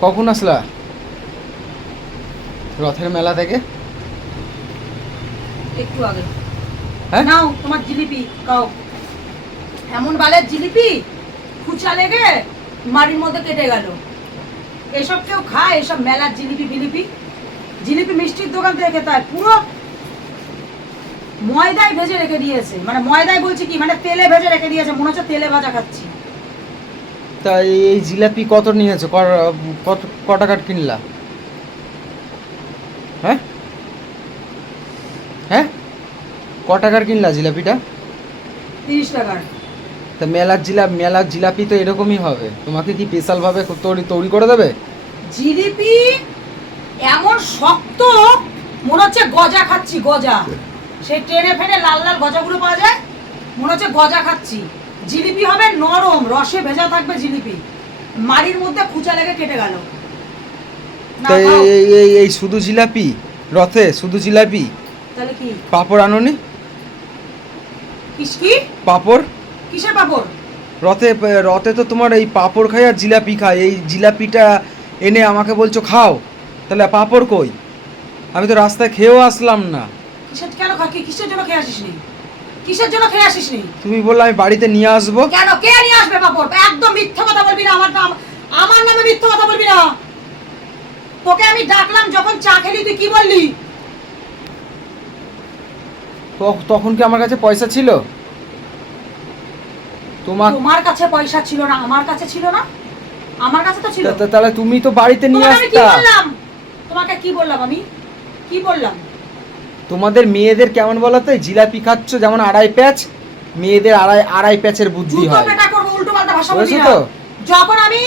কখন আসলা? রথের মেলা থেকে? একটু আগে। হ্যাঁ? নাও তোমার জিলিপি খাও। এমন বালের জিলিপি? খুচা লেগে মাটির মধ্যে কেটে গেল। এসব কেউ খায়? এসব মেলার জিলিপি বিলিপি? জিলিপি মিষ্টির দোকান থেকে হয়। পুরো ময়দায় ভেজে রেখে দিয়েছে। মানে ময়দায় বলছি কি? মানে তেলে ভেজে রেখে দিয়েছে। মনে হচ্ছে তেলে ভাজা খাচ্ছি। তা এই জিলাপি কত নিয়েছো? কত ক টাকার কিনলা? হ্যাঁ? হ্যাঁ? ক টাকার কিনলা জিলাপিটা? তিরিশ টাকার তা মেলার জিলা মেলার জিলাপি তো এরকমই হবে। তোমাকে কি স্পেশালভাবে তৈরি তৈরি করে দেবে? জিলিপি এমন শক্ত মনে হচ্ছে গজা খাচ্ছি গজা। সেই ট্রেনে ফেনে লাল লাল গজাগুলো পাওয়া যায় মনে হচ্ছে গজা খাচ্ছি। জিলিপি হবে নরম রসে ভেজা থাকবে জিলিপি। মাড়ির মধ্যে খুচা লেগে কেটে গেল। এই এই এই শুধু জিলাপি? রথে শুধু জিলাপি? তাহলে কি? পাপড় আনোনি? কি পাপড়? কিসের পাপড়? রথে রথে তো তোমার এই পাপড় খাই আর জিলাপি খাই। এই জিলাপিটা এনে আমাকে বলছো খাও তাহলে পাপড় কই? আমি তো রাস্তায় খেয়েও আসলাম না। কিসের কেন খা কিসের জন্য খেয়ে আসিস নি কিসের জন্য খেয়ে আসিস নি তুমি বললে আমি বাড়িতে নিয়ে আসব। কেন? কে নিয়ে আসবে পাপড় একদম মিথ্যা কথা বলবি না আমার নাম আমার নামে মিথ্যা কথা বলবি না। তোকে আমি ডাকলাম যখন চা খেলি তুই কি বললি? তখন কি আমার কাছে পয়সা ছিল? তোমার তোমার কাছে পয়সা ছিল না আমার কাছে ছিল না? আমার কাছে তো ছিল। তাহলে তুমি তো বাড়িতে নিয়ে আসতা? তোমাকে কি বললাম আমি? কি বললাম? তোমাদের মেয়েদের কেমন বলো তো? জিলাপি খাচ্ছ যেমন আড়াই প্যাচ মেয়েদের আড়াই আড়াই প্যাচের বুদ্ধি হয়। বুঝেছ তো? যখন আমি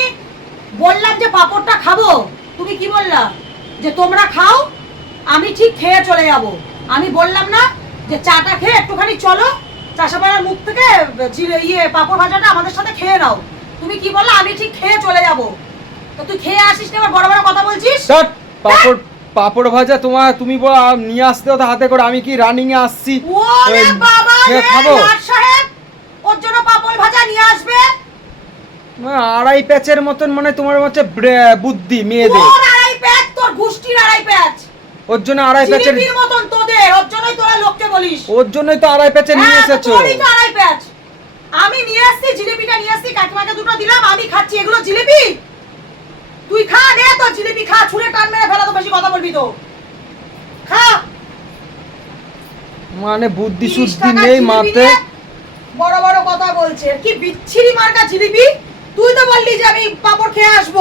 বললাম যে পাপড়টা খাব তুমি কি বললা? যে তোমরা খাও আমি ঠিক খেয়ে চলে যাব। আমি বললাম না যে চাটা খেয়ে একটুখানি চলো চাষাপাড়ার মুখ থেকে ইয়ে পাপড় ভাজাটা আমাদের সাথে খেয়ে নাও। তুমি কি বললা? আমি ঠিক খেয়ে চলে যাব। তো তুই খেয়ে আসিস না এবার বড় বড় কথা বলছিস? পাপড় পাপড় ভাজা তোমার তুমি বলো নিয়ে আসতে হতো হাতে করে আমি কি রানিং এ আসছি খাব? ওর জন্য পাপড় ভাজা নিয়ে আসবে? আড়াই প্যাচের মতন মানে তোমার হচ্ছে বুদ্ধি মেয়েদের। আড়াই প্যাচ তোর গুষ্টির আড়াই প্যাচ। ওর জন্য আড়াই প্যাচের মতন তোদের ওর জন্যই তোরা লোককে বলিস। ওর জন্যই তো আড়াই নিয়ে হ্যাঁ, এসেছ। তো আড়াই প্যাচ। আমি নিয়ে আসছি জিলিপিটা নিয়ে আসছি কাকিমাকে দুটো দিলাম আমি খাচ্ছি। এগুলো জিলিপি? তুই খা নে তো জিলিপি খা ছুঁড়ে টান মেরে ফেলা তো বেশি কথা বলবি তো। খা। মানে বুদ্ধি 30 শুদ্ধি নেই মাতে বড় বড় কথা বলছে। কি বিচ্ছিরি মার্কা জিলিপি? তুই তো বললি যে আমি পাপড় খেয়ে আসব।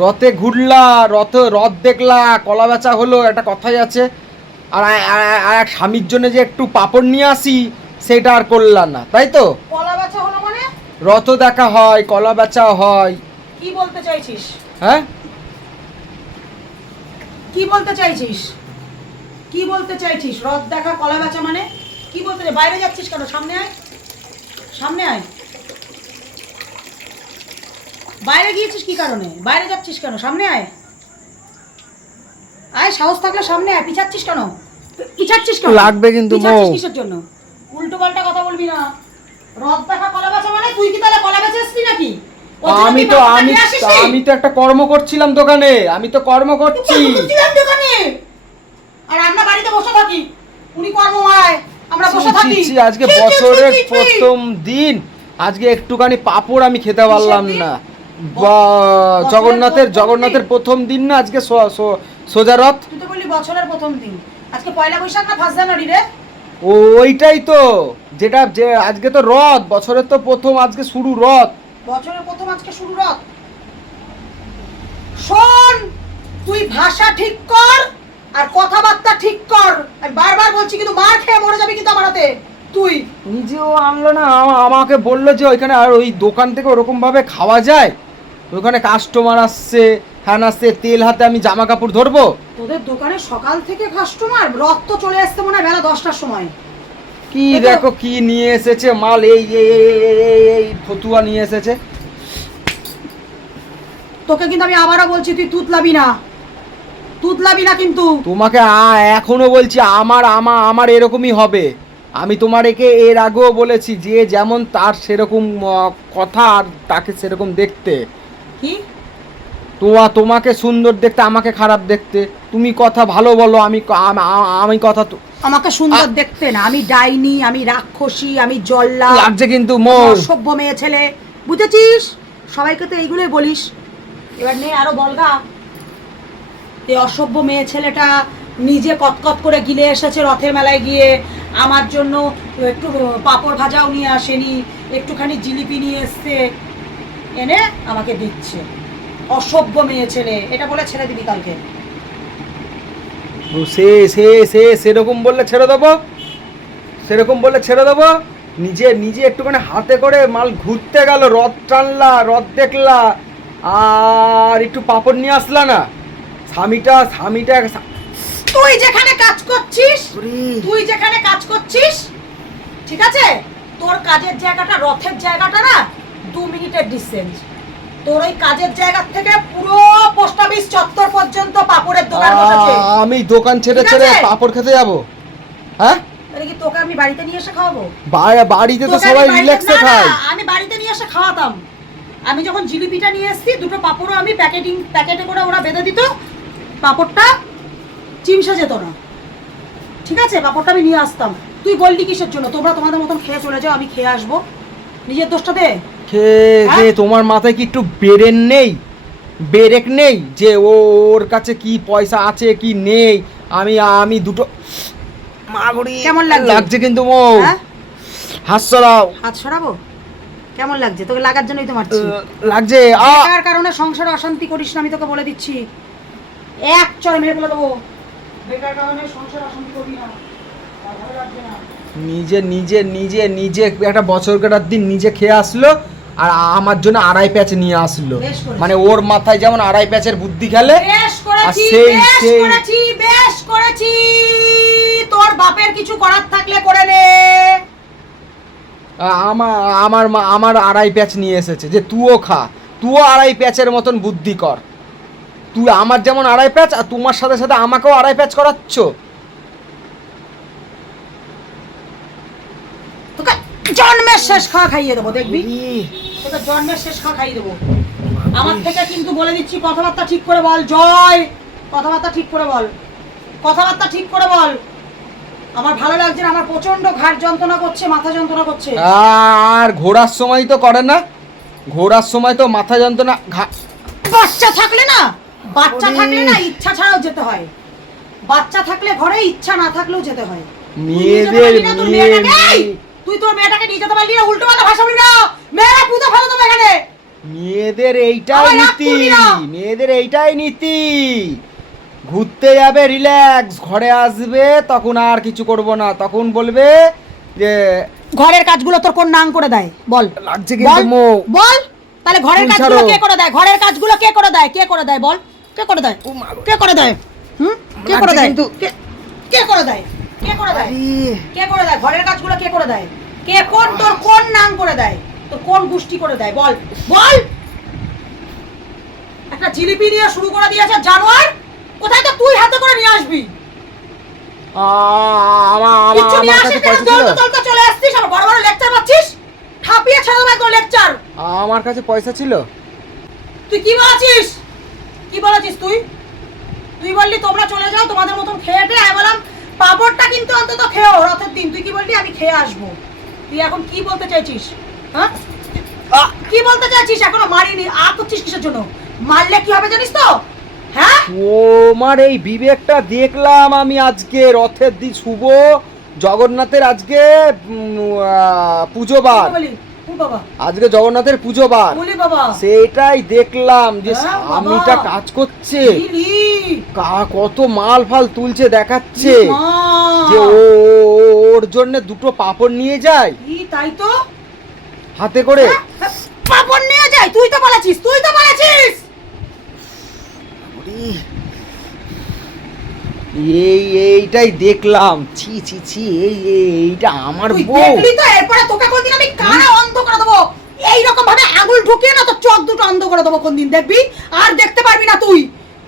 রথে ঘুরলা রথ রথ দেখলা কলা বেচা হলো একটা কথাই আছে। আর আর এক স্বামীর জন্য যে একটু পাপড় নিয়ে আসি সেটা আর করলা না তাই তো? কলা বাছা হলো মানে? রথ দেখা হয় কলা বেচা হয়। কি বলতে চাইছিস? হ্যাঁ? কি বলতে চাইছিস? কি বলতে চাইছিস? রথ দেখা কলা বেচা মানে? কি বলতে চাই? বাইরে যাচ্ছিস কেন? সামনে আয়। সামনে আয়। বাইরে গিয়েছিস কি কারণে? বাইরে যাচ্ছিস কেন? সামনে আয়। আয় সাহস থাকলে সামনে আয়। পিছাচ্ছিস কেন? পিছাচ্ছিস কেন? লাগবে কিন্তু কিসের জন্য? উল্টো পাল্টা কথা বলবি না। রথ দেখা কলা বেচা মানে? তুই কি তাহলে কলা বেচে এসছিস নাকি? আমি তো আমি আমি তো একটা কর্ম করছিলাম দোকানে আমি তো কর্ম করছি। দোকানে। আর আমরা বাড়িতে বসে থাকি। উনি কর্ম মারায় আমরা বসে থাকি। আজকে বছরের। প্রথম দিন। আজকে একটুখানি পাপড় আমি খেতে পারলাম না। জগন্নাথের জগন্নাথের প্রথম দিন না আজকে সোজা রথ। তুই তো বললি বছরের প্রথম দিন। আজকে পয়লা বৈশাখ না ফার্স্ট জানুয়ারি রে? ওইটাই তো। যেটা যে আজকে তো রথ বছরের তো প্রথম আজকে শুরু রথ। বছরের প্রথম আজকে শুরু রথ। শোন তুই ভাষা ঠিক কর আর কথাবার্তা ঠিক কর। আমি বারবার বলছি কিন্তু মার খেয়ে মরে যাবি কিন্তু আমার হাতে। তুই। নিজেও আনলো না আমা- আমাকে বলল যে ওইখানে আর ওই দোকান থেকে ওরকম ভাবে খাওয়া যায়? ওইখানে কাস্টমার আসছে হ্যান আসছে তেল হাতে আমি জামা কাপড় ধরবো? তোদের দোকানে সকাল থেকে কাস্টমার রথ তো চলে আসতে মনে হয় বেলা দশটার সময়। কি দেখো কি নিয়ে এসেছে? মাল এই এই ফতুয়া নিয়ে এসেছে। তোকে কিন্তু আমি আবারও বলছি তুই তুতলাবি না। তুতলাবি না কিন্তু। তোমাকে আ- এখনও বলছি আমার আমা আমার এরকমই হবে। আমি তোমার একে এর আগেও বলেছি যে যেমন তার সেরকম কথা আর তাকে সেরকম দেখতে। কি? তোমা তোমাকে সুন্দর দেখতে আমাকে খারাপ দেখতে। তুমি কথা ভালো বলো আমি আম- কথা তো আমাকে সুন্দর দেখতে না। আমি ডাইনি আমি রাক্ষসী আমি জল্লা। লাগছে কিন্তু মো। অসভ্য মেয়ে ছেলে। বুঝেছিস? সবাইকে তো এইগুলোই বলিস। এবার নে আরও বলগা এই অসভ্য মেয়ে ছেলেটা নিজে কতকত করে গিলে এসেছে রথের মেলায় গিয়ে। আমার জন্য একটু পাঁপড় ভাজাও নিয়ে আসেনি। একটুখানি জিলিপি নিয়ে এসছে। এনে আমাকে দিচ্ছে। অসভ্য মেয়ে ছেলে। এটা বলে ছেড়ে দিবি কালকে। সে সে সে সেরকম বললে ছেড়ে দেবো? সেরকম বললে ছেড়ে দেবো? নিজে নিজে একটুখানি হাতে করে মাল ঘুরতে গেল রথ টানলা রথ দেখলা আর একটু পাপড় নিয়ে আসলা না? স্বামীটা স্বামীটা তুই যেখানে কাজ করছিস তুই যেখানে কাজ করছিস ঠিক আছে? তোর কাজের জায়গাটা রথের জায়গাটা না দু মিনিটের ডিস্টেন্স তোর ওই কাজের জায়গা থেকে পুরো পোস্ট অফিস চত্বর পর্যন্ত পাপড়ের দোকান বসেছে। আমি দোকান ছেড়ে ছেড়ে পাপড় খেতে যাব। হ্যাঁ? তাহলে কি তোকে আমি বাড়িতে নিয়ে এসে খাওয়াবো? বাড়িতে তো সবাই রিল্যাক্সে খায় আমি বাড়িতে নিয়ে এসে খাওয়াতাম। আমি যখন জিলিপিটা নিয়ে এসেছি দুটো পাপড়ও আমি প্যাকেটিং প্যাকেটে করে ওরা বেঁধে দিত। পাপড়টা চিমসে যেত না। ঠিক আছে? পাপড়টা আমি নিয়ে আসতাম। তুই বললি কিসের জন্য? তোমরা তোমাদের মতন খেয়ে চলে যাও আমি খেয়ে আসব। নিজের দোষটা দে। খেয়ে হ্যাঁ? খেয়ে তোমার মাথায় কি একটু বেরেন নেই? বেরেক নেই যে ওর কাছে কি পয়সা আছে কি নেই? আমি আমি দুটো মাগুরি কেমন লাগছে? কিন্তু মো হ্যাঁ? হাসছরাও হাত সরাবো? কেমন লাগছে? তোকে লাগার জন্যই তো মারছি। লাগছে। আ! বেকার কারণে সংসারে অশান্তি করিস না? আমি তোকে বলে দিচ্ছি। এক চড় মেরে ফেলে দেবো। বেকার কারণে সংসারে অশান্তি আর লাগছে না। নিজে নিজে নিজে নিজে একটা বছর কাটার দিন নিজে খেয়ে আসলো। আর আমার জন্য আড়াই প্যাচ নিয়ে আসলো। মানে ওর মাথায় যেমন আড়াই প্যাচের বুদ্ধি খেলে আর সেই- সেই- বেশ করেছি। তোর বাপের কিছু করার থাকলে করে নে। আমার আমার মা আমার আড়াই প্যাচ নিয়ে এসেছে। যে তুইও খা তুইও আড়াই প্যাচের মতন বুদ্ধি কর। তুই আমার যেমন আড়াই প্যাচ আর তোমার সাথে সাথে আমাকেও আড়াই প্যাচ করাচ্ছ তোকে জন্মের শেষ খাওয়া খাইয়ে দেবো দেখবি? তোকে জন্মের শেষ খাওয়া খাইয়ে দেবো। আমার থেকে কিন্তু বলে দিচ্ছি কথাবার্তা ঠিক করে বল জয়। কথাবার্তা ঠিক করে বল। কথাবার্তা ঠিক করে বল। আমার ভালো লাগছে না আমার প্রচণ্ড ঘাট যন্ত্রণা করছে মাথা যন্ত্রণা করছে। আর ঘোরার সময় তো করে না। ঘোরার সময় তো মাথা যন্ত্রণা বাচ্চা থাকলে না বাচ্চা থাকলে না ইচ্ছা ছাড়াও যেতে হয়। বাচ্চা থাকলে ঘরে ইচ্ছা না থাকলেও যেতে হয়। মেয়েদের মেয়ে তুই তোর মেয়েটাকে নিয়ে যেতে পারলি না উল্টো পাল্টা ভাষা বলি না। মেয়েরা পুজো ফেলো তোমার এখানে। মেয়েদের এইটাই আমার রাগ নীতি করবি না। মেয়েদের এইটাই নীতি। ঘুরতে যাবে রিল্যাক্স ঘরে আসবে তখন আর কিছু করব না। তখন বলবে যে ঘরের কাজগুলো তোর কোন নাং করে দেয়? বল। লাগছে কিন্তু বল। মো বল। তাহলে ঘরের কাজগুলো ছাড়ো। কে করে দেয়? ঘরের কাজগুলো কে করে দেয়? কে করে দেয়? বল। কে করে দেয়? কে করে দেয়? হুম? কে করে লাগছে দেয়? কিন্তু- কে- কে করে দেয়? কে করে দেয়? কে করে দেয়? ঘরের কাজগুলো কে করে দেয়? কে কোন তোর কোন নাম করে দেয়? তোর কোন গোষ্ঠী করে দেয়? বল। বল! একটা জিলিপি নিয়ে শুরু করে দিয়েছে জানোয়ার। কোথায় তো তুই হাতে করে নিয়ে আসবি? আমার কাছে পয়সা ছিল। দলতে দলতে চলে আসছিস আবার বড় বড় লেকচার পাচ্ছিস? ঠাপিয়ে তোর লেকচার আমার কাছে পয়সা ছিল। তুই কি বলেছিস? কি বলেছিস তুই? তুই বললি তোমরা চলে যাও তোমাদের মতন খেয়ে আমি বললাম পাপড়টা কিন্তু অন্তত খেয়েও রথের দিন। তুই কি বললি? আমি খেয়ে আসব। তুই এখন কি বলতে চাইছিস? হ্যাঁ! কি বলতে চাইছিস? এখনও মারিনি। আ করছিস কিসের জন্য? মারলে কি হবে জানিস তো? হ্যাঁ? ও তোমার এই বিবেকটা দেখলাম আমি আজকে রথের দিন শুভ। জগন্নাথের আজকে পুজো বার। আজকে জগন্নাথের পুজো বার। সেটাই দেখলাম যে হ্যাঁ, স্বামীটা কাজ করছে। কা- কত মাল ফাল তুলছে দেখাচ্ছে। যে ও ওর জন্য দুটো পাপড় নিয়ে যায়। তাই তো। হাতে করে। হ্যাঁ, পাপড় নিয়ে যায়। তুই তো বলেছিস তুই তো বলেছিস। এই এইটাই দেখলাম। ছি ছি ছি এই এই- এইটা আমার বউ। তো? এরপরে তোকে কোনদিন আমি কানা অন্ধ করে দেবো? এইরকম ভাবে আঙুল ঢুকিয়ে না তো চোখ দুটো অন্ধ করে দেবো কোনদিন দেখবি? আর দেখতে পারবি না তুই।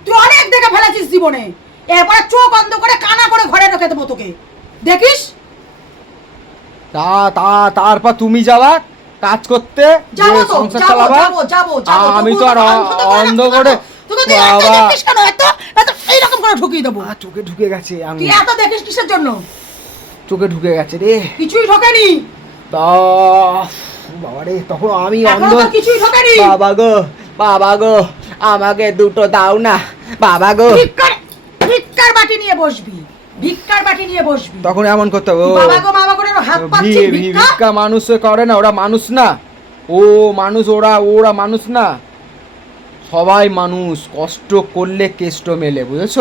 তুই অনেক দেখে ফেলেছিস জীবনে। এরপরে চোখ অন্ধ করে কানা করে ঘরে ঢুকে দেবো তোকে। দেখিস? তা তা তারপর তুমি যাবা কাজ করতে সংসার চালাবা? যাব যাব যাব। আমি তো আর অন্ধ করে বাবা। দেখিস কেন এত এত এইরকম করে ঢুকিয়ে দেবো। চোখে ঢুকে গেছে আমি। তুই এত দেখিস কিসের জন্য? চোখে ঢুকে গেছে রে। কিছুই ঢোকেনি। তা বাবা রে তখন আমি অন্ধ। কিছুই ঢোকেনি। বাবা গো বাবা গো আমাকে দুটো দাও না। বাবা গো। ভিক্ষার ভিক্ষার বাটি নিয়ে বসবি ভিক্ষার বাটি নিয়ে বসবি। তখন এমন করতে হবে বাবা গো করে হাত ভিক্ষা মানুষ করে না ওরা মানুষ না। ও মানুষ ওরা ওরা মানুষ না। সবাই মানুষ কষ্ট করলে কেষ্ট মেলে বুঝেছ?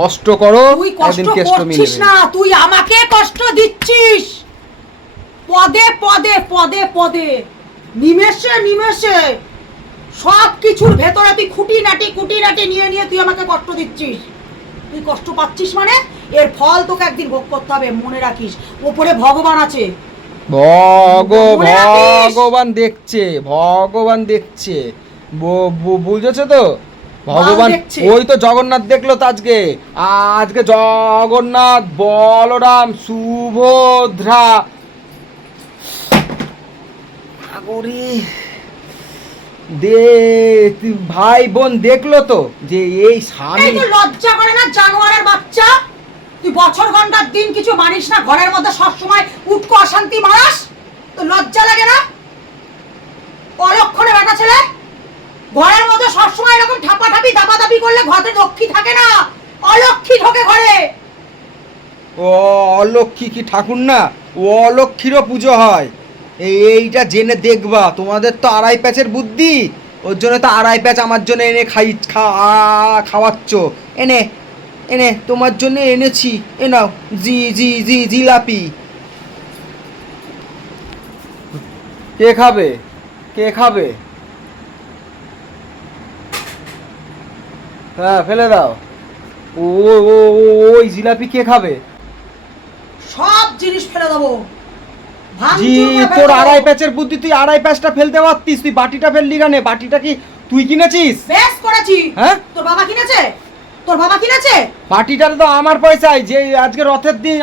কষ্ট করো তুই কষ্ট করছিস না তুই আমাকে কষ্ট দিচ্ছিস। পদে পদে পদে পদে নিমেষে নিমেষে সব কিছুর ভেতরে তুই খুঁটিনাটি খুঁটিনাটি নিয়ে নিয়ে তুই আমাকে কষ্ট দিচ্ছিস। তুই কষ্ট পাচ্ছিস মানে এর ফল তোকে একদিন ভোগ করতে হবে মনে রাখিস। ওপরে ভগবান আছে। ভগ ভগবান দেখছে ভগবান দেখছে। বুঝেছ তো? ভগবান ওই তো জগন্নাথ দেখল তো আজকে। আজকে জগন্নাথ বলরাম সুভদ্রা। দে ভাই বোন দেখল তো যে এই স্বামী লজ্জা করে না জানোয়ারের বাচ্চা? তুই বছর ঘণ্টার দিন কিছু মানিস না ঘরের মধ্যে সব সময় উটকো অশান্তি মারাস? তো লজ্জা লাগে না? অলক্ষণে বেটা ছেলে ঘরের মধ্যে সবসময় এরকম ঠাপাঠাপি দাপাদাপি করলে ঘরে লক্ষ্মী থাকে না। অলক্ষী ঢোকে ঘরে। ও অলক্ষী কি ঠাকুর না? ও অলক্ষীরও পুজো হয়। এই এইটা জেনে দেখবা তোমাদের তো আড়াই প্যাচের বুদ্ধি। ওর জন্য তো আড়াই প্যাচ আমার জন্য এনে খাই খা- খাওয়াচ্ছ। এনে এনে তোমার জন্য এনেছি। এ নাও জি জি জি জিলাপি। কে খাবে? কে খাবে? হ্যাঁ ফেলে দাও। ও ও ওই জিলাপি কে খাবে? সব জিনিস ফেলে দেবো। জি তোর আড়াই প্যাচের বুদ্ধি তুই আড়াই প্যাচটা ফেলতে পারতিস তুই বাটিটা ফেললি কেন? বাটিটা কি তুই কিনেছিস? বেশ করেছি। হ্যাঁ? তোর বাবা কিনেছে? তোর বাবা কিনেছে? বাটিটা তো আমার পয়সায় যে আজকে রথের দিন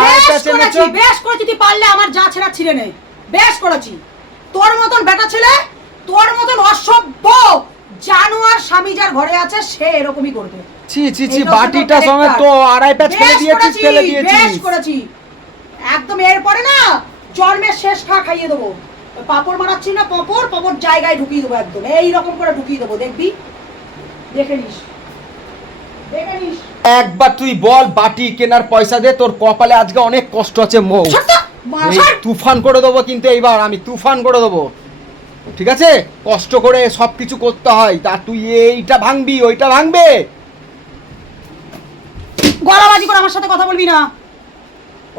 বেশ করেছি বেশ করেছি তুই পারলে আমার যা ছেড়া ছিঁড়ে নেই বেশ করেছি। তোর মতন বেটা ছেলে তোর মতন অসভ্য জানোয়ার স্বামী যার ঘরে আছে সে এরকমই করবে। ছি ছি ছি বাটিটা সঙ্গে তো আড়াই প্যাচ ফেলে দিয়েছিস ফেলে বেশ করেছি। একদম এরপরে না চর্মের শেষ খা খাইয়ে দেবো। পাপড় বানাচ্ছি না পাপড় পাপড় জায়গায় ঢুকিয়ে দেবো একদম। এই রকম করে ঢুকিয়ে দেবো দেখবি? দেখে নিস। দেখে নিস। একবার তুই বল বাটি কেনার পয়সা দে তোর কপালে আজকে অনেক কষ্ট আছে মৌ। তুফান করে দেবো কিন্তু এইবার আমি তুফান করে দেবো। ঠিক আছে? কষ্ট করে সব কিছু করতে হয়। তা তুই এইটা ভাঙবি ওইটা ভাঙবে? গলাবাজি করে আমার সাথে কথা বলবি না।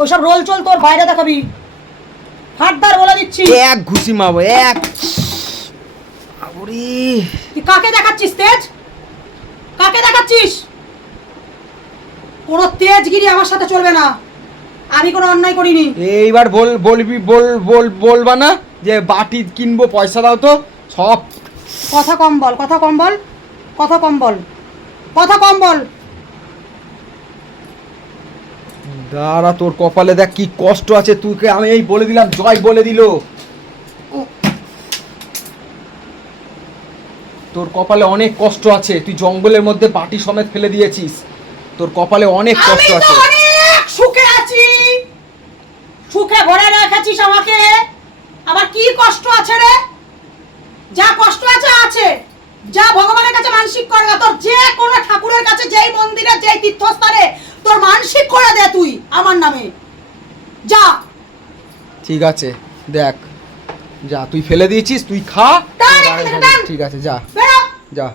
ওইসব রোল চল তোর বাইরে দেখাবি। হাতদার বলে দিচ্ছি। এক ঘুষি মারবো এক। তুই কাকে দেখাচ্ছিস তেজ? কাকে দেখাচ্ছিস? কোনো তেজগিরি আমার সাথে চলবে না। আমি কোনো অন্যায় করিনি। এইবার বল বলবি বল বল বলবা না? যে বাটি কিনবো পয়সা দাও তো সব। কথা কম বল কথা কম বল কথা কম বল কথা কম বল। দাঁড়া তোর কপালে দেখ কি কষ্ট আছে তুইকে আমি এই বলে দিলাম জয় বলে দিল। তোর কপালে অনেক কষ্ট আছে তুই জঙ্গলের মধ্যে বাটি সমেত ফেলে দিয়েছিস। তোর কপালে অনেক কষ্ট আছে। সুখে আছি। সুখে ভরে রেখেছিস আমাকে। আবার কি কষ্ট আছে রে? যা কষ্ট আছে আছে। যা ভগবানের কাছে মানসিক করে না তোর যে কোনো ঠাকুরের কাছে যেই মন্দিরে যেই তীর্থস্থানে তোর মানসিক করে দে তুই আমার নামে। যা। ঠিক আছে দেখ। যা তুই ফেলে দিয়েছিস তুই খা। ঠিক আছে যা। যা।